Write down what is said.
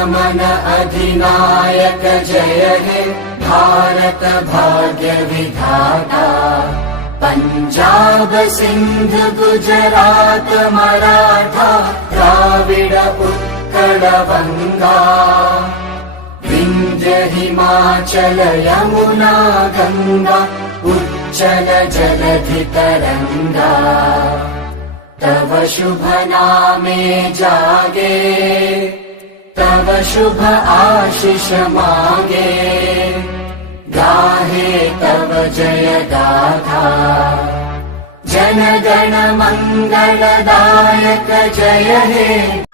जनगणमन अधिनायक जय हे भारत भाग्य विधाता। पंजाब सिंध गुजरात मराठा द्राविड उत्कल बंगा। विंध्य हिमाचल यमुना गंगा उच्चल जलधि तरंगा। तव शुभ नामे जागे तव शुभ आशीष मागे। गाहे तव जय गाथा जनगण मंगलदायक जय हे।